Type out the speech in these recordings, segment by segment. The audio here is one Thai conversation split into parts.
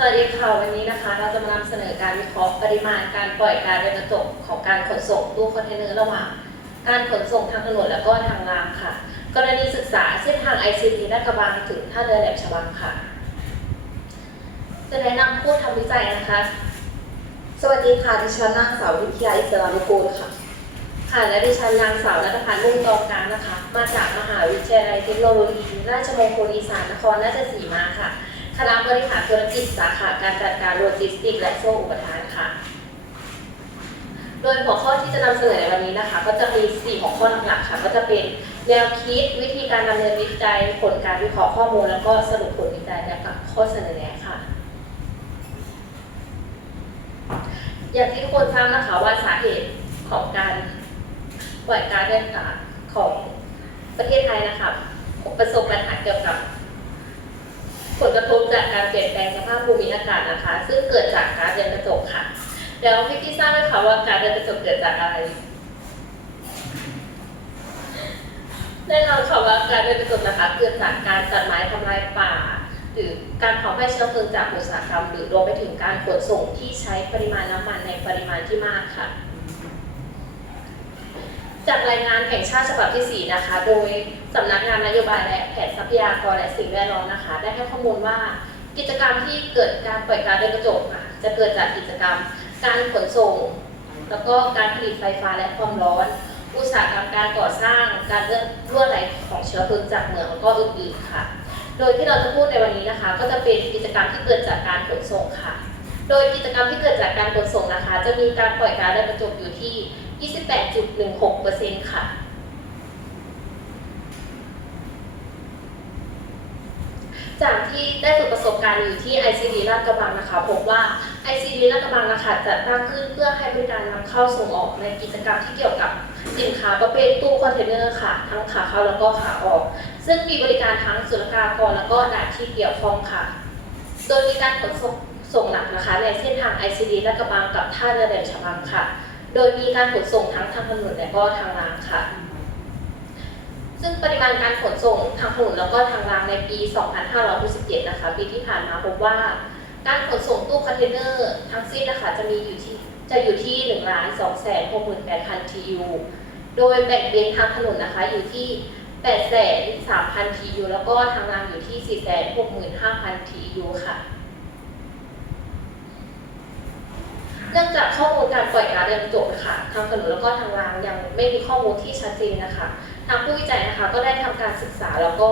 สวัสดีค่ะวันนี้นะคะ เราจะมานำเสนอการวิเคราะห์ปริมาณการปล่อยการเดินกระจกของการขนส่งตู้คอนเทนเนอร์ระหว่าง การขนส่งทางถนนและก็ทางรางค่ะ กรณีศึกษาเส้นทาง ICT ลาดกระบังถึงท่าเรือแหลมฉบังค่ะ จะแนะนำผู้ทำวิจัยนะคะ สวัสดีค่ะดิฉันนางสาววิทยาอิสรานุกูลค่ะค่ะและดิฉันนางสาวรัตพันธ์มุ่งตองการนะคะ มาจากมหาวิทยาลัยเทคโนโลยีราชมงคลอีสานนครราชสีมาค่ะ คณะบริหารธุรกิจสาขาการจัดการโลจิสติกส์และโซ่อุปทานค่ะ โดยหัวข้อที่จะนำเสนอในวันนี้นะคะ ก็จะมี 4 หัวข้อหลักๆค่ะ ก็จะเป็นแนวคิดวิธีการดำเนินวิจัย ผลการวิเคราะห์ข้อมูล แล้วก็สรุปผลวิจัยและก็ข้อเสนอแนะค่ะ อย่างที่ทุกคนทราบนะคะว่าสาเหตุของการปล่อยกาซเรือนกาของประเทศไทยนะคะประสบปัญหาเกี่ยวกับ จากการเปลี่ยนแปลงสภาพภูมิอากาศนะคะ ซึ่งเกิดจากก๊าซเรือนกระจกค่ะเดี๋ยวพี่พี่ทราบไหมคะว่าก๊าซเรือนกระจกเกิดจากอะไรแน่นอนค่ะว่าการเรือนกระจกนะคะเกิดจากการตัดไม้ทำลายป่า หรือการเผาไหม้เชื้อเพลิงจากอุตสาหกรรม หรือรวมไปถึงการขนส่งที่ใช้ปริมาณน้ำมันในปริมาณที่มากค่ะ จากรายงานแห่งชาติฉบับที่ 4 นะคะ โดยสำนักงานนโยบายและแผนทรัพยากรและสิ่งแวดล้อมนะคะ ได้ให้ข้อมูลว่ากิจกรรมที่เกิดการปล่อยก๊าซเรือนกระจกค่ะจะเกิดจากกิจกรรม การขนส่ง แล้วก็การผลิตไฟฟ้าและความร้อน อุตสาหกรรมการก่อสร้าง การเลื่อนรั่วไหลของเชื้อเพลิงจากเหมืองแล้วก็อื่นๆค่ะ โดยที่เราจะพูดในวันนี้นะคะ ก็จะเป็นกิจกรรมที่เกิดจากการขนส่งค่ะ โดยกิจกรรมที่เกิดจากการขนส่งนะคะ จะมีการปล่อยก๊าซเรือนกระจกอยู่ที่ 28.16%ค่ะ จากที่ได้ฝึกประสบการณ์อยู่ที่ ICD ลาดกระบังนะคะ พบว่า ICD ลาดกระบังนะคะจะตั้งขึ้นเพื่อให้บริการนำเข้าส่งออกในกิจกรรมที่เกี่ยวกับสินค้าประเภทตู้คอนเทนเนอร์ค่ะ ทั้งขาเข้าแล้วก็ขาออก ซึ่งมีบริการทั้งศุลกากรแล้วก็ด่านที่เกี่ยวข้องค่ะ โดยมีการขนส่งส่งหลักนะคะในเส้นทาง ICD ลาดกระบังกับท่าเรือแหลมฉบังค่ะ โดยมีการขนส่งทั้งทางถนนและก็ทางรางค่ะ ซึ่งปริมาณการขนส่งทางถนนแล้วก็ทางรางในปี 2567 นะคะ ปีที่ผ่านมาพบว่า การขนส่งตู้คอนเทนเนอร์ทั้งสิ้นนะคะจะมีอยู่ที่จะอยู่ที่1ล้าน2แสน68,000 TU โดยแบ่งเป็นทางถนนนะคะอยู่ที่ 8 3 0 0 0 TU แล้วก็ทางรางอยู่ที่ 4 6 5 0 0 0 TU ค่ะ เนื่องจากข้อมูลการปล่อยก๊าซเรือนกระจกนะคะทางถนนแล้วก็ทางรางยังไม่มีข้อมูลที่ชัดเจนนะคะ ทางผู้วิจัยนะคะก็ได้ทำการศึกษาแล้วก็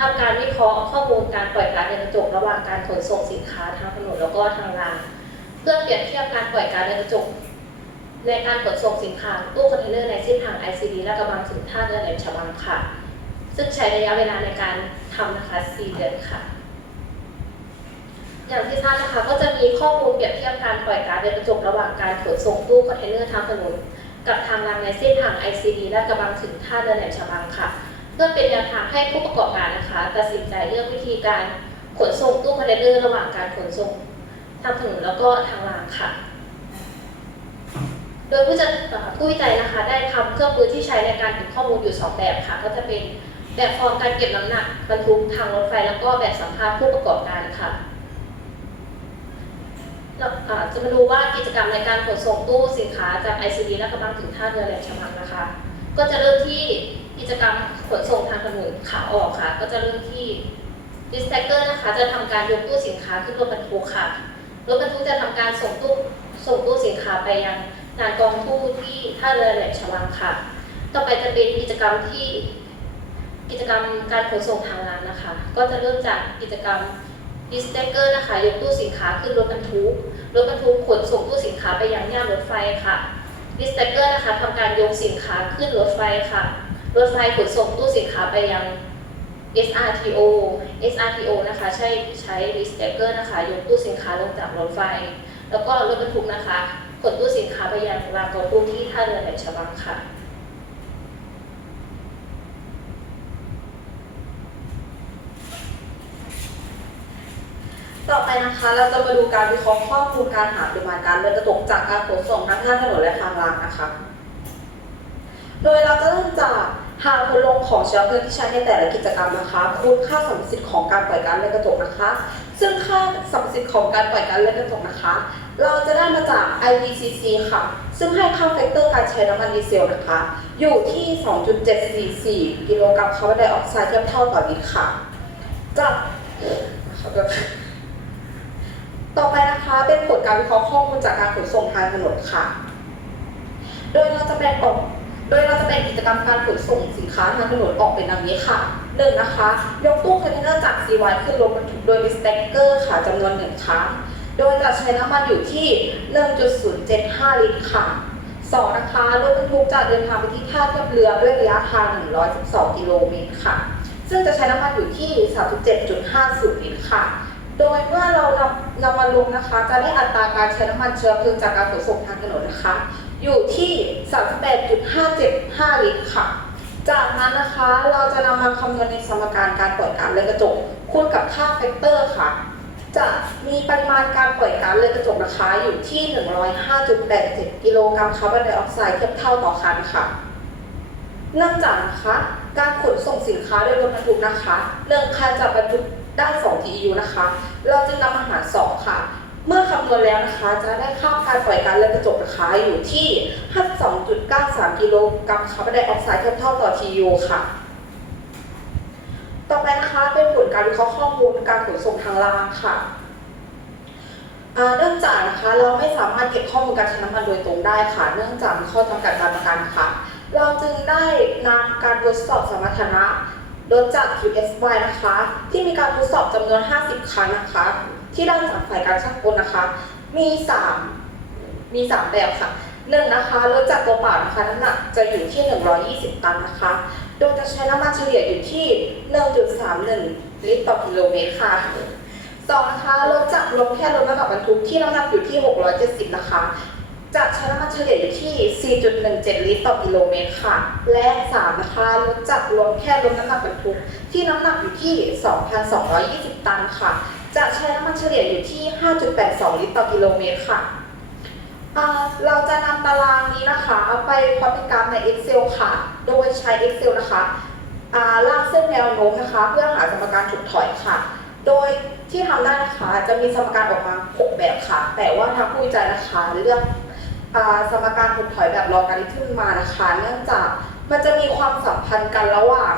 ทำการวิเคราะห์ข้อมูลการปล่อยก๊าซเรือนกระจกระหว่างการขนส่งสินค้าทางถนนแล้วก็ทางราง เพื่อเปรียบเทียบการปล่อยก๊าซเรือนกระจกในการขนส่งสินค้าตู้คอนเทนเนอร์ในเส้นทาง ICD และกระบังถึงท่าเรือแหลมฉบังค่ะ ซึ่งใช้ระยะเวลาในการทำนะคะ 4 เดือนค่ะ อย่างที่ทราบนะคะก็จะมีข้อมูลเปรียบเทียบการปล่อยก๊าซเรือนกระจกระหว่างการขนส่งตู้คอนเทนเนอร์ทางถนนกับทางรางในเส้นทาง ICD และกระบังถึงท่าเรือแหลมฉบังค่ะ เพื่อเป็นแนวทางให้ผู้ประกอบการนะคะตัดสินใจเลือกวิธีการขนส่งตู้คอนเทนเนอร์ระหว่างการขนส่งทางถนนแล้วก็ทางรางค่ะ โดยผู้จัดผู้วิจัยนะคะได้ทำเครื่องมือที่ใช้ในการเก็บข้อมูลอยู่ 2 แบบค่ะ ก็จะเป็นแบบฟอร์มการเก็บน้ำหนักบรรทุกทางรถไฟ แล้วก็แบบสัมภาษณ์ผู้ประกอบการค่ะ จะมาดูว่ากิจกรรมในการขนส่งตู้สินค้าจาก ICD และกำลังถึงท่าเรือแหลมฉบังนะคะ ก็จะเริ่มที่กิจกรรมขนส่งทางถนนขาออกค่ะ ก็จะเริ่มที่ดิสแทกเกอร์นะคะจะทำการยกตู้สินค้าขึ้นรถบรรทุกค่ะรถบรรทุกจะทำการส่งตู้ส่งตู้สินค้าไปยังงานกองตู้ที่ท่าเรือแหลมฉบังค่ะ ต่อไปจะเป็นกิจกรรมที่กิจกรรมการขนส่งทางรางนะคะ ก็จะเริ่มจากกิจกรรมดิสแทกเกอร์นะคะยกตู้สินค้าขึ้นรถบรรทุก รถบรรทุกขนส่งตู้สินค้าไปยังย่านรถไฟค่ะดิสแทกเกอร์นะคะทำการยกสินค้าขึ้นรถไฟค่ะ รถไฟขนส่งตู้สินค้าไปยัง SRTO SRTO นะคะใช้ใช้ l i s t a c k e r นะคะยกตู้สินค้าลงจากรถไฟ แล้วก็รถบรรทุกนะคะขนตู้สินค้าไปยังรางกองตู้ที่ท่าเรือแหลมฉบังค่ะ ต่อไปนะคะเราจะมาดูการวิเคราะห์ข้อมูลการหาปริมาณการเดินกระจกจากการขนส่งทั้งทางถนนและทางรางนะคะ โดยเราจะเริ่มจากหาผลลงของเชื้อเพลิงที่ใช้ในแต่ละกิจกรรมนะคะคูณค่าสัมประสิทธิ์ของการปล่อยก๊าซเรือนกระจกนะคะ ซึ่งค่าสรรพสิทธิ์ของการปล่อยก๊าซเรือนกระจกนะคะ เราจะได้มาจาก IPCC ค่ะ ซึ่งให้ค่าแฟกเตอร์การใช้น้ำมันดีเซลนะคะ อยู่ที่ 2.744 กิโลกรัมคาร์บอนไดออกไซด์เทียบเท่าต่อลิตรค่ะ จากนะคะแบบ ต่อไปนะคะเป็นผลการวิเคราะห์ข้อมูลจากการขนส่งทางถนนค่ะ โดยเราจะแบ่งออก โดยเราจะแบ่งกิจกรรมการขนส่งสินค้าทางถนนออกเป็นดังนี้ค่ะหนึ่งนะคะ ยกตู้คอนเทนเนอร์จาก CY ขึ้นรถบรรทุกโดยมีสเต็กเกอร์ค่ะจำนวนหนึ่งครั้ง โดยจะใช้น้ำมันอยู่ที่ 1.075 ลิตรค่ะสองนะคะรถบรรทุกจะเดินทางไปที่ท่าเทียบเรือด้วยระยะทาง 112 กิโลเมตรค่ะ ซึ่งจะใช้น้ำมันอยู่ที่ 37.50 ลิตรค่ะ โดยเมื่อเรานำนำมารวมนะคะ จะได้อัตราการใช้น้ำมันเชื้อเพลิงจากการขนส่งทางถนนนะคะ อยู่ที่ 38.575 ลิตรค่ะ จากนั้นนะคะเราจะนำมาคำนวณในสมการการปล่อยก๊าซเรือนกระจกคูณกับค่าแฟกเตอร์ค่ะ จะมีปริมาณการปล่อยก๊าซเรือนกระจกนะคะอยู่ที่ 105.87 กิโลกรัมคาร์บอนไดออกไซด์เทียบเท่าต่อคันค่ะเนื่องจากนะคะการขนส่งสินค้าโดยรถบรรทุกนะคะหนึ่งคันจะบรรทุกได้2 EU นะคะ เราจึงนำมาหาร 2 ค่ะ เมื่อคำนวณแล้วนะคะ จะได้ค่าการปล่อยก๊าซเรือนกระจกนะคะอยู่ที่ 52.93 กิโลกรัมคาร์บอนไดออกไซด์เทิมเท่าต่อ TU ค่ะ ต่อไปนะคะเป็นผลการวิเคราะห์ข้อมูลการขนส่งทางรางค่ะเนื่องจากนะคะเราไม่สามารถเก็บข้อมูลการใช้น้ำมันโดยตรงได้ค่ะ เนื่องจากมีข้อจำกัดการประกันค่ะ เราจึงได้นำการทดสอบสมรรถนะ โดจาก QSY นะคะ ที่มีการทดสอบจำนวน 50 ครั้งนะคะ ที่ได้จากฝ่ายการช่างกลนะคะ มี 3 มี 3 แบบค่ะหนึ่งนะคะรถจักรตัวเปล่านะคะน้ำหนักจะอยู่ที่ 120 ตันนะคะ โดยจะใช้น้ำมันเฉลี่ยอยู่ที่ 1.31 ลิตรต่อกิโลเมตรค่ะสองนะคะรถจักรรวมแค่รถน้ำหนักบรรทุกที่น้ำหนักอยู่ที่ 670 นะคะ จะใช้น้ำมันเฉลี่ยอยู่ที่ 4.17 ลิตรต่อกิโลเมตรค่ะ และ3นะคะรถจักรรวมแค่รถน้ำหนักบรรทุกที่น้ำหนักอยู่ที่ 2,220 ตันค่ะจะใช้น้ำมันเฉลี่ยอยู่ที่ 5.82 ลิตรต่อกิโลเมตรค่ะ เราจะนำตารางนี้นะคะไปพอเป็นกราฟใน Excel ค่ะ โดยใช้ Excel นะคะาลากเส้นแนวโน้มนะคะ เพื่อหาสมการถดถอยค่ะ โดยที่ทำได้นะคะจะมีสมการออกมา 6 แบบค่ะ แต่ว่าทางผู้วิจัยนะคะเลือก สมการถดถอยแบบลอการิทึมมานะคะ เนื่องจากมันจะมีความสัมพันธ์กันระหว่าง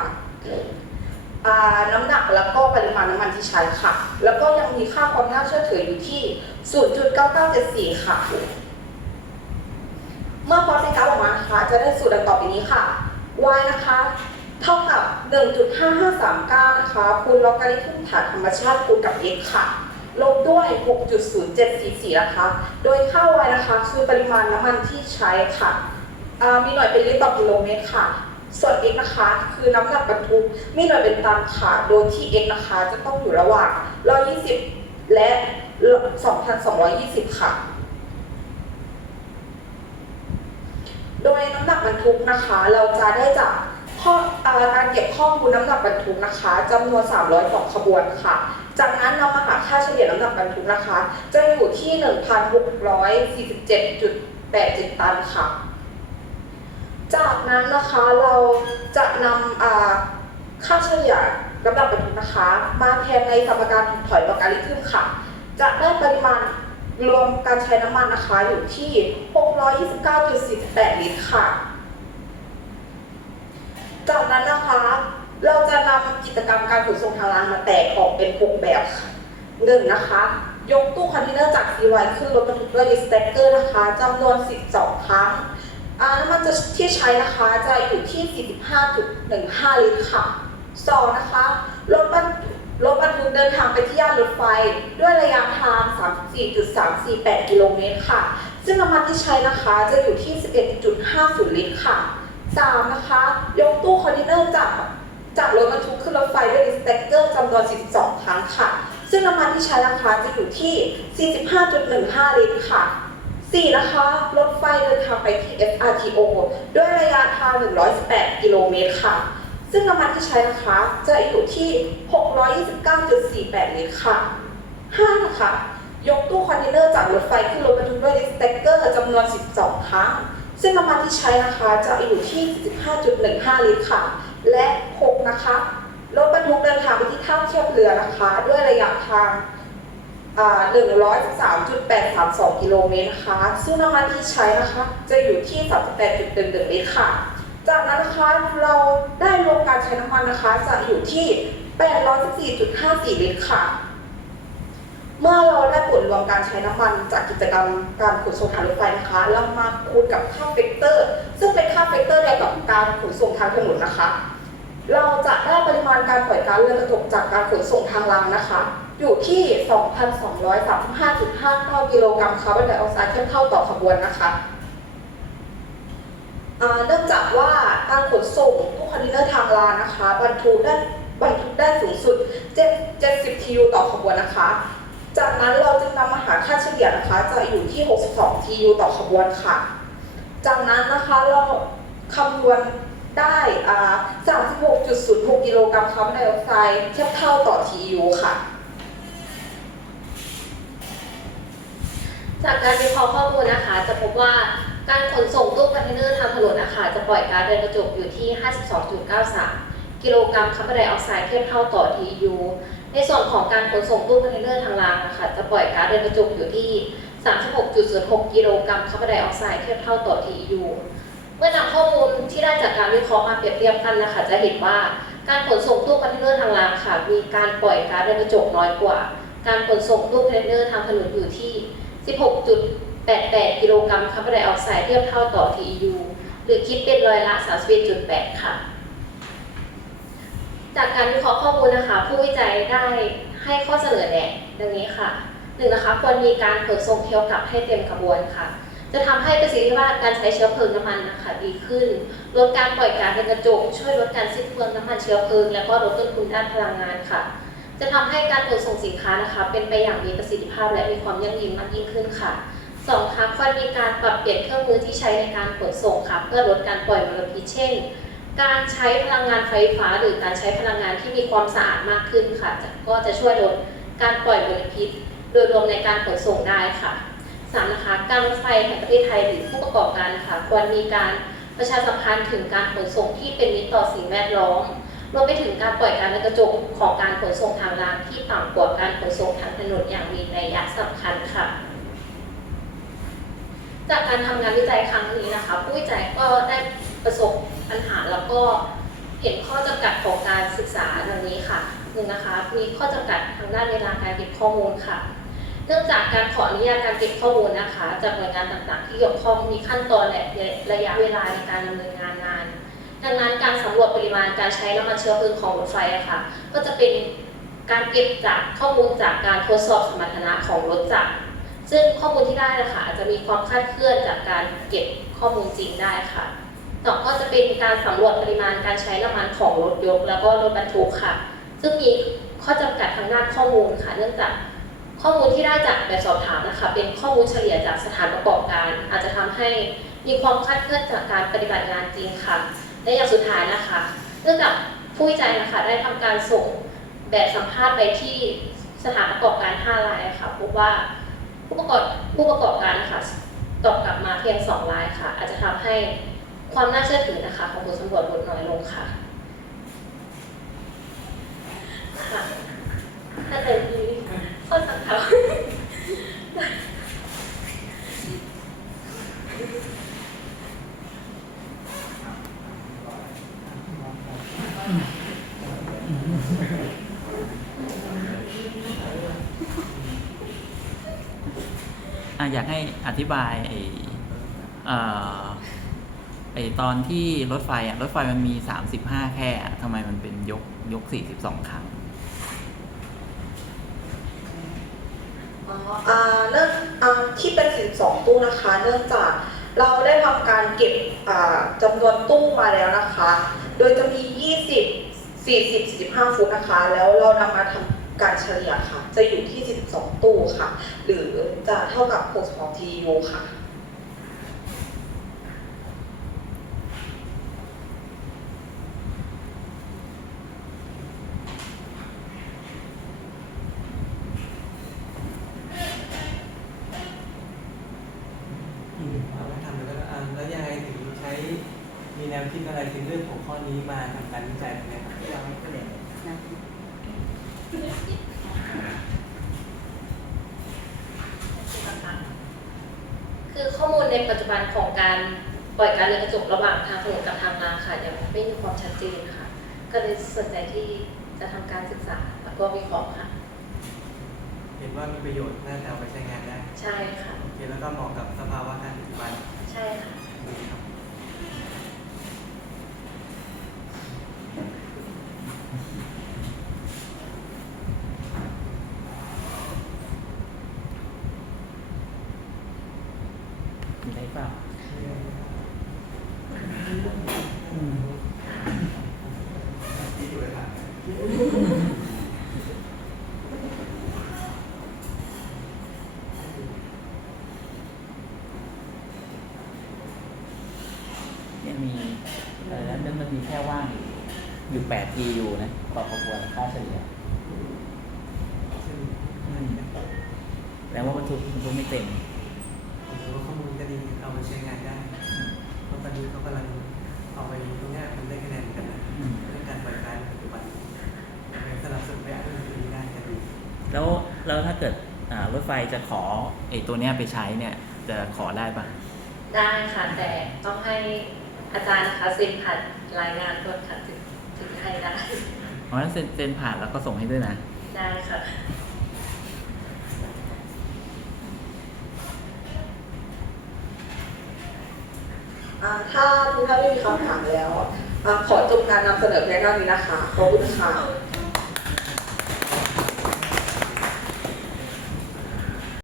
น้ำหนักแล้วก็ปริมาณน้ำมันที่ใช้ค่ะ แล้วก็ยังมีค่าความน่าเชื่อถืออยู่ที่ 0.9974 ค่ะ เมื่อพอเป็นกราฟออกมานะคะจะได้สูตรดังต่อไปนี้ค่ะ y นะคะ เท่ากับ 1.5539 นะคะคูณลอการิทึมฐานธรรมชาติคูณกับ x ค่ะ ลบด้วย 6.0744นะคะ โดยค่า y นะคะ คือปริมาณน้ำมันที่ใช้ค่ะ มีหน่วยเป็นลิตรต่อกิโลเมตรค่ะ ส่วน x นะคะ คือน้ำหนักบรรทุก มีหน่วยเป็นตันค่ะ โดยที่ x นะคะ จะต้องอยู่ระหว่าง 120 และ 2,220 ค่ะ โดยน้ำหนักบรรทุกนะคะ เราจะได้จาก ข้ออาการเก็บข้อมูลน้ำหนักบรรทุกนะคะจำนวน 302 ขบวนค่ะ จากนั้นเรามาหาค่าเฉลี่ยน้ำหนักบรรทุกนะคะ จะอยู่ที่ 1,647.87 ตันค่ะ จากนั้นนะคะเราจะนำอ่าค่าเฉลี่ยน้ำหนักบรรทุกนะคะ มาแทนในสมการถอยลอการิทึมค่ะ จะได้ปริมาณรวมการใช้น้ำมันนะคะอยู่ที่ 629.48 ลิตรค่ะ จากนั้นนะคะ เราจะนำกิจกรรมการขนส่งทางรางมาแตกออกเป็น 6 แบบค่ะหนึ่งนะคะ ยกตู้คอนเทนเนอร์จาก CY ขึ้นรถบรรทุกด้วยดิสแต็กเกอร์นะคะจำนวน 12 ครั้งอ่าน้ำมันจะที่ใช้นะคะจะอยู่ที่ 45.15 ลิตรค่ะ 2 นะคะรถบรรทุกรถบรรทุกเดินทางไปที่ย่านรถไฟ ด้วยระยะทาง 34.348 กิโลเมตรค่ะ ซึ่งน้ำมันที่ใช้นะคะจะอยู่ที่ 11.50 ลิตรค่ะ 3 นะคะ ยกตู้คอนเทนเนอร์จากจากรถบรรทุกขึ้นรถไฟด้วยสเต็กเกอร์จำนวน42ครั้งค่ะ ซึ่งน้ำมันที่ใช้นะคะจะอยู่ที่ 45.15 ลิตรค่ะ 4 นะคะ รถไฟเดินทางไปที่ FRTO ด้วยระยะทาง 118 กิโลเมตรค่ะ ซึ่งน้ำมันที่ใช้นะคะจะอยู่ที่ 629.48 ลิตรค่ะ 5 นะคะ ยกตู้คอนเทนเนอร์จากรถไฟขึ้นรถบรรทุกด้วยสเต็กเกอร์จำนวน 12 ครั้ง ซึ่งน้ำมันที่ใช้นะคะจะอยู่ที่ 15.15 ลิตรค่ะ และ 6 นะคะรถบรรทุกเดินทางไปที่ท่าเทียบเรือนะคะ ด้วยระยะทาง 113.832 กิโลเมตรนะคะ ซึ่งน้ำมันที่ใช้นะคะจะอยู่ที่ 38.11ลิตรค่ะ จากนั้นนะคะเราได้รวมการใช้น้ำมันนะคะจะอยู่ที่ 814.54 ลิตรค่ะ เมื่อเราได้ผลรวมการใช้น้ำมันจากกิจกรรมการขนส่งทางรถไฟนะคะ เรามาคูณกับค่าเฟกเตอร์ ซึ่งเป็นค่าเฟกเตอร์เดียวกับการขนส่งทางถนนนะคะ เราจะได้ปริมาณการปล่อยก๊าซเรือนกระจกจากการขนส่งทางรางนะคะ อยู่ที่ 2,235.59กิโลกรัมคาร์บอนไดออกไซด์เทียบเท่าต่อขบวนนะคะเนื่องจากว่าการขนส่งตู้คอนเทนเนอร์ทางรางนะคะ บรรทุกได้บรรทุกได้สูงสุด 70 TU ต่อขบวนนะคะ จากนั้นเราจึงนำมาหาค่าเฉลี่ยนะคะจะอยู่ที่ 62 TU ต่อขบวนค่ะ จากนั้นนะคะเราคำนวณได้อ่า36.06 กิโลกรัมคาร์บอนไดออกไซด์เทียบเท่าต่อ TU ค่ะ จากการวิเคราะห์ข้อมูลนะคะ จะพบว่าการขนส่งตู้คอนเทนเนอร์ทางถนนนะคะจะปล่อยก๊าซเรือนกระจกอยู่ที่ 52.93 กิโลกรัมคาร์บอนไดออกไซด์เทียบเท่าต่อ TU ในส่วนของการขนส่งตู้คอนเทนเนอร์ทางรางนะคะจะปล่อยก๊าซเรือนกระจกอยู่ที่ 36.06 กิโลกรัมคาร์บอนไดออกไซด์เทียบเท่าต่อ TU เมื่อนำข้อมูลที่ได้จากการวิเคราะห์มาเปรียบเทียบกันนะคะจะเห็นว่าการขนส่งตู้คอนเทนเนอร์ทางรางค่ะ มีการปล่อยก๊าซเรือนกระจกน้อยกว่า การขนส่งตู้คอนเทนเนอร์ทางถนนอยู่ที่ 16.88 กิโลกรัมคาร์บอนไดออกไซด์เทียบเท่าต่อ TEU หรือคิดเป็นร้อยละ 31.8 ค่ะ จากการวิเคราะห์ข้อมูลนะคะ ผู้วิจัยได้ให้ข้อเสนอแนะดังนี้ค่ะหนึ่งนะคะควรมีการขนส่งเที่ยวกลับให้เต็มขบวนค่ะ จะทำให้ประสิทธิภาพการใช้เชื้อเพลิงน้ำมันนะคะดีขึ้น ลดการปล่อยก๊าซเรือนกระจก ช่วยลดการสิ้นเปลืองน้ำมันเชื้อเพลิง และก็ลดต้นทุนด้านพลังงานค่ะ จะทำให้การขนส่งสินค้านะคะ เป็นไปอย่างมีประสิทธิภาพและมีความยั่งยืนมากยิ่งขึ้นค่ะสองค่ะควรมีการปรับเปลี่ยนเครื่องมือที่ใช้ในการขนส่งค่ะเพื่อลดการปล่อยมลพิษเช่น การใช้พลังงานไฟฟ้า หรือการใช้พลังงานที่มีความสะอาดมากขึ้นค่ะจะก็จะช่วยลดการปล่อยมลพิษ โดยรวมในการขนส่งได้ค่ะสามนะคะการรถไฟแห่งประเทศไทยหรือผู้ประกอบการนะคะควรมีการประชาสัมพันธ์ถึงการขนส่งที่เป็นมิตรต่อสิ่งแวดล้อมรวมไปถึงการปล่อยกาซเรือนกระจกของการขนส่งทางรางที่ต่ำกว่าการขนส่งทางถนนอย่างมีนัยยะสำคัญค่ะ จากการทำงานวิจัยครั้งนี้นะคะ ผู้วิจัยก็ได้ประสบ ปัญหาแล้วก็เห็นข้อจำกัดของการศึกษาดังนี้ค่ะหนึ่งนะคะ มีข้อจำกัดทางด้านเวลาการเก็บข้อมูลค่ะ เนื่องจากการขออนุญาตการเก็บข้อมูลนะคะ จากหน่วยงานต่างๆ ที่เกี่ยวข้องมีขั้นตอนและระยะเวลาในการดำเนินงานนาน ดังนั้นการสำรวจปริมาณการใช้น้ำมันเชื้อเพลิงของรถไฟอะค่ะ ก็จะเป็นการเก็บจากข้อมูลจากการทดสอบสมรรถนะของรถจักรซึ่งข้อมูลที่ได้นะคะอาจจะมีความคลาดเคลื่อนจากการเก็บข้อมูลจริงได้ค่ะ ต่อก็จะเป็นการสำรวจปริมาณการใช้น้ำมันของรถยก แล้วก็รถบรรทุกค่ะ ซึ่งมีข้อจำกัดทางด้านข้อมูลค่ะ เนื่องจากข้อมูลที่ได้จากแบบสอบถามนะคะ เป็นข้อมูลเฉลี่ยจากสถานประกอบการ อาจจะทำให้มีความคลาดเคลื่อนจากการปฏิบัติงานจริงค่ะ และอย่างสุดท้ายนะคะ เนื่องจากผู้วิจัยนะคะได้ทำการส่งแบบสัมภาษณ์ไปที่สถานประกอบการ 5 รายค่ะพบว่าผู้ประกอบผู้ประกอบการนะคะตอบกลับมาเพียง 2 รายค่ะ อาจจะทำให้ ความน่าเชื่อถือนะคะ ของผลสำรวจลดน้อยลงค่ะค่ะถ้าเกิดมีข้อสังเกตอยากให้อธิบาย ไอตอนที่รถไฟอะรถไฟมันมี 35 แค่อะทำไมมันเป็นยกยก 42 ครั้ง อ๋ออ่าเนื่องอ่าที่เป็น 42 ตู้นะคะ เนื่องจากเราได้ทำการเก็บอ่าจำนวนตู้มาแล้วนะคะ โดยจะมี 20 40 45 ฟุตนะคะ แล้วเรานำมาทำการเฉลี่ยค่ะ จะอยู่ที่ 42 ตู้ค่ะ หรือจะเท่ากับ 62 TU ค่ะ อืมเอาไว้ทำแล้วก็อ่าแล้วยังไงถึงใช้มีแนวคิดอะไรถึงเรื่องของข้อนี้มาทำการวิจัยตรงนี้ครับ เราไม่เปลี่ยนนะ คือข้อมูลในปัจจุบัน ของการปล่อยการเรือนกระจกระหว่างทางถนนกับทางรางค่ะยังไม่มีความชัดเจนค่ะ ก็เลยสนใจที่จะทำการศึกษาแล้วก็วิเคราะห์ค่ะ เห็นว่ามีประโยชน์น่าจะเอาไปใช้งานได้ ใช่ค่ะโอเคแล้วก็เหมาะกับสภาวะการปัจจุบันใช่ค่ะ ครับ มีอะไรเปล่าอืมเนี่ยมีอะไรนะมันมันมีแค่ว่าง อยู่อยู่แปด TU นะต่อขบวนค่าเฉลี่ยซึ่งอืมแล้วว่าบรรทุกบรรทุกไม่เต็มผมถือว่าข้อมูลก็ดีเอาไปใช้งานได้เพราะตอนนี้เขากำลังเอาไปตรงเนี้ยมันได้คะแนนเหมือนกันนะอืมเรื่องการปล่อยการในปัจจุบันไปสนับสนุนไปอันอื่นๆได้จะดีแล้วแล้วถ้าเกิดอ่ารถไฟจะขอไอ้ตัวเนี้ยไปใช้เนี่ยจะขอได้ปะได้ค่ะแต่ต้องให้อาจารย์นะคะเซ็นผ่าน รายงานก่อนค่ะถึงถึงให้ได้ เพราะฉะนั้นเซ็นเซ็นผ่านแล้วก็ส่งให้ด้วยนะ ได้ค่ะ อ่าถ้าทุกท่านไม่มีคำถามแล้วอ่าขอจบการนำเสนอเพียงเท่านี้นะคะ ขอบคุณค่ะ